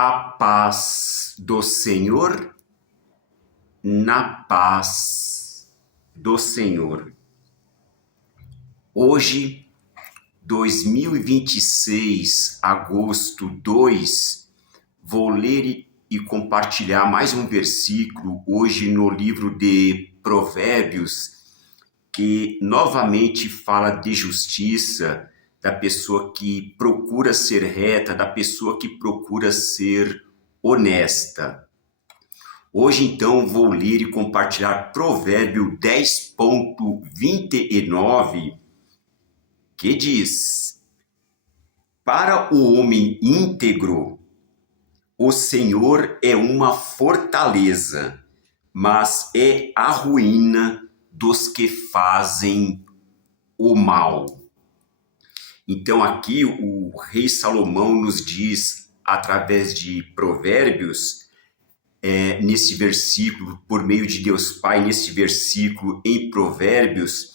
A paz do Senhor, na paz do Senhor. Hoje, 2026, agosto 2, vou ler e compartilhar mais um versículo hoje no livro de Provérbios, que novamente fala de justiça, da pessoa que procura ser reta, da pessoa que procura ser honesta. Hoje, então, vou ler e compartilhar Provérbio 10.29, que diz: Para o homem íntegro, o Senhor é uma fortaleza, mas é a ruína dos que fazem o mal. Então aqui o rei Salomão nos diz, através de Provérbios, nesse versículo, por meio de Deus Pai, nesse versículo em Provérbios,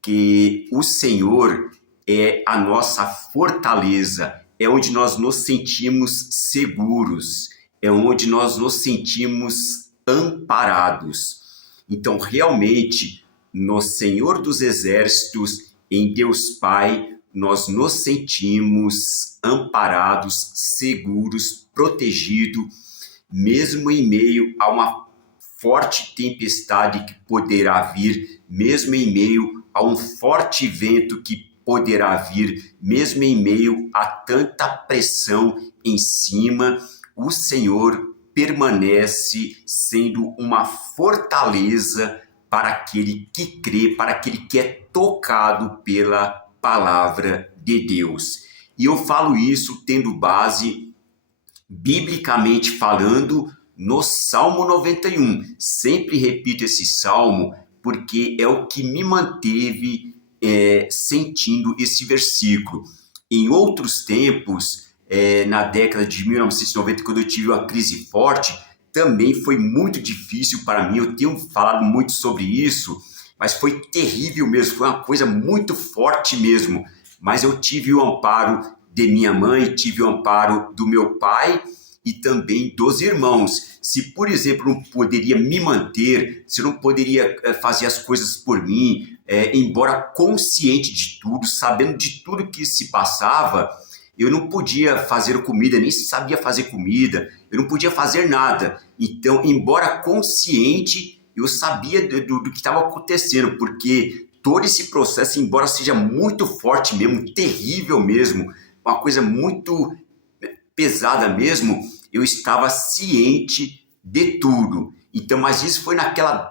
que o Senhor é a nossa fortaleza, é onde nós nos sentimos seguros, é onde nós nos sentimos amparados. Então, realmente, no Senhor dos Exércitos, em Deus Pai, nós nos sentimos amparados, seguros, protegidos, mesmo em meio a uma forte tempestade que poderá vir, mesmo em meio a um forte vento que poderá vir, mesmo em meio a tanta pressão em cima, o Senhor permanece sendo uma fortaleza para aquele que crê, para aquele que é tocado pela palavra de Deus. E eu falo isso tendo base, biblicamente falando, no Salmo 91. Sempre repito esse salmo porque é o que me manteve sentindo esse versículo. Em outros tempos, na década de 1990, quando eu tive uma crise forte, também foi muito difícil para mim. Eu tenho falado muito sobre isso, mas foi terrível mesmo, foi uma coisa muito forte mesmo. Mas eu tive o amparo de minha mãe, tive o amparo do meu pai e também dos irmãos. Se, por exemplo, não poderia me manter, se eu não poderia fazer as coisas por mim, embora consciente de tudo, sabendo de tudo que se passava, eu não podia fazer comida, nem sabia fazer comida, eu não podia fazer nada. Então, embora consciente, eu sabia do que estava acontecendo, porque todo esse processo, embora seja muito forte mesmo, terrível mesmo, uma coisa muito pesada mesmo, eu estava ciente de tudo. Então, mas isso foi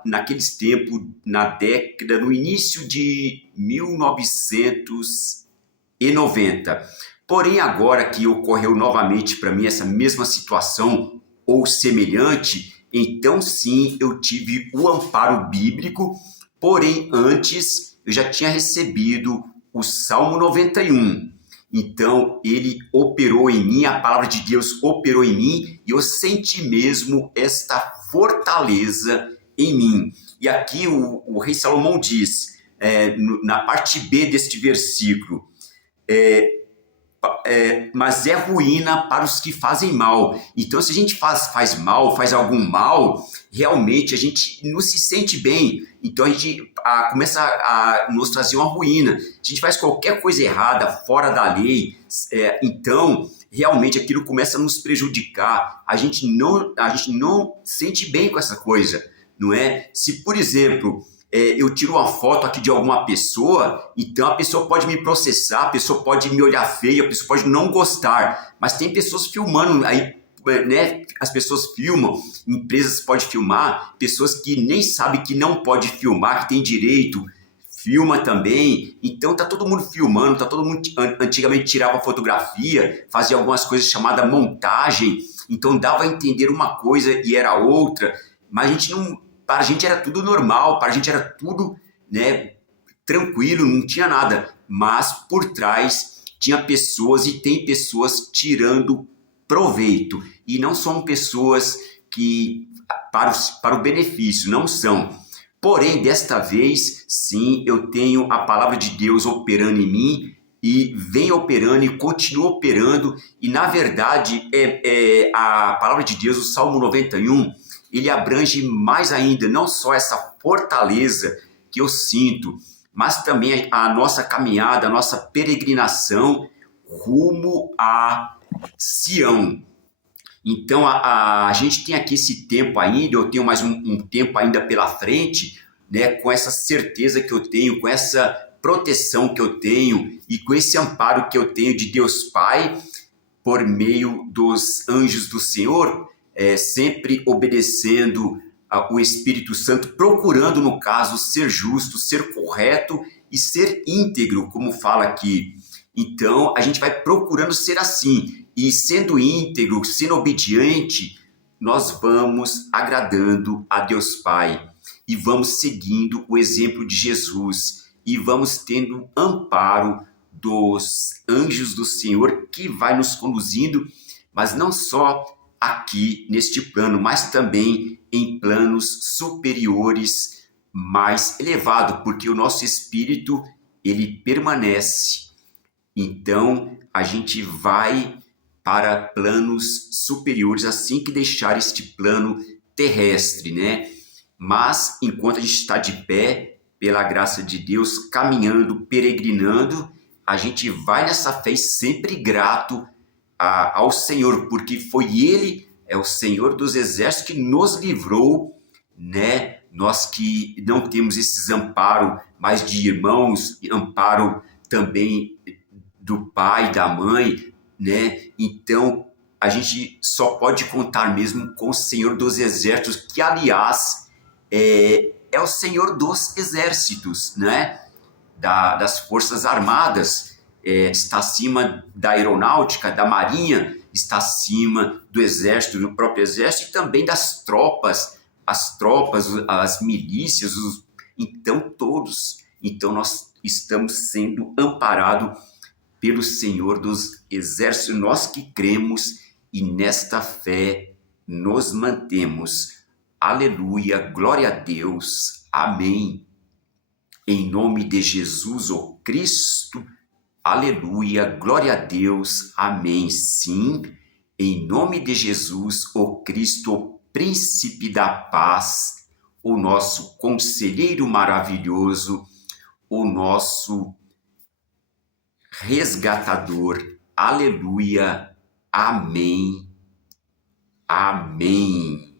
naqueles tempos, no início de 1990. Porém, agora que ocorreu novamente para mim essa mesma situação ou semelhante, então sim, eu tive o amparo bíblico, porém antes eu já tinha recebido o Salmo 91. Então, ele operou em mim, a palavra de Deus operou em mim, e eu senti mesmo esta fortaleza em mim. E aqui o rei Salomão diz, na parte B deste versículo, mas é ruína para os que fazem mal. Então, se a gente faz mal, faz algum mal, realmente a gente não se sente bem. Então, a gente começa a nos trazer uma ruína. Se a gente faz qualquer coisa errada, fora da lei, então, realmente aquilo começa a nos prejudicar. A gente não sente bem com essa coisa, não é? Se, por exemplo, eu tiro uma foto aqui de alguma pessoa, então a pessoa pode me processar, a pessoa pode me olhar feio, a pessoa pode não gostar, mas tem pessoas filmando aí, né? As pessoas filmam, empresas podem filmar, pessoas que nem sabem que não pode filmar, que tem direito, filma também. Então tá todo mundo filmando, tá todo mundo, antigamente tirava fotografia, fazia algumas coisas chamadas montagem, então dava a entender uma coisa e era outra, mas a gente não... Para a gente era tudo normal, para a gente era tudo, né, tranquilo, não tinha nada. Mas por trás tinha pessoas e tem pessoas tirando proveito. E não são pessoas que para o benefício, não são. Porém, desta vez, sim, eu tenho a palavra de Deus operando em mim e vem operando e continua operando, e na verdade a palavra de Deus, o Salmo 91, ele abrange mais ainda, não só essa fortaleza que eu sinto, mas também a nossa caminhada, a nossa peregrinação rumo a Sião. Então a gente tem aqui esse tempo ainda, eu tenho mais um tempo ainda pela frente, né, com essa certeza que eu tenho, com essa proteção que eu tenho e com esse amparo que eu tenho de Deus Pai por meio dos anjos do Senhor, sempre obedecendo o Espírito Santo, procurando, no caso, ser justo, ser correto e ser íntegro, como fala aqui. Então, a gente vai procurando ser assim, e sendo íntegro, sendo obediente, nós vamos agradando a Deus Pai e vamos seguindo o exemplo de Jesus e vamos tendo amparo dos anjos do Senhor que vai nos conduzindo, mas não só aqui neste plano, mas também em planos superiores, mais elevado, porque o nosso espírito ele permanece. Então a gente vai para planos superiores assim que deixar este plano terrestre, né? Mas enquanto a gente está de pé, pela graça de Deus, caminhando, peregrinando, a gente vai nessa fé sempre grato ao Senhor, porque foi Ele, é o Senhor dos Exércitos, que nos livrou, né? Nós que não temos esses amparo mais de irmãos, amparo também do pai, da mãe, né? Então a gente só pode contar mesmo com o Senhor dos Exércitos, que aliás é o Senhor dos Exércitos, né? Das Forças Armadas, está acima da aeronáutica, da marinha, está acima do exército, do próprio exército e também das tropas, as milícias, então todos. Então nós estamos sendo amparados pelo Senhor dos Exércitos, nós que cremos e nesta fé nos mantemos. Aleluia, glória a Deus, amém. Em nome de Jesus, o Cristo, aleluia, glória a Deus, amém. Sim, em nome de Jesus, o Cristo, o príncipe da paz, o nosso conselheiro maravilhoso, o nosso resgatador, aleluia, amém, amém.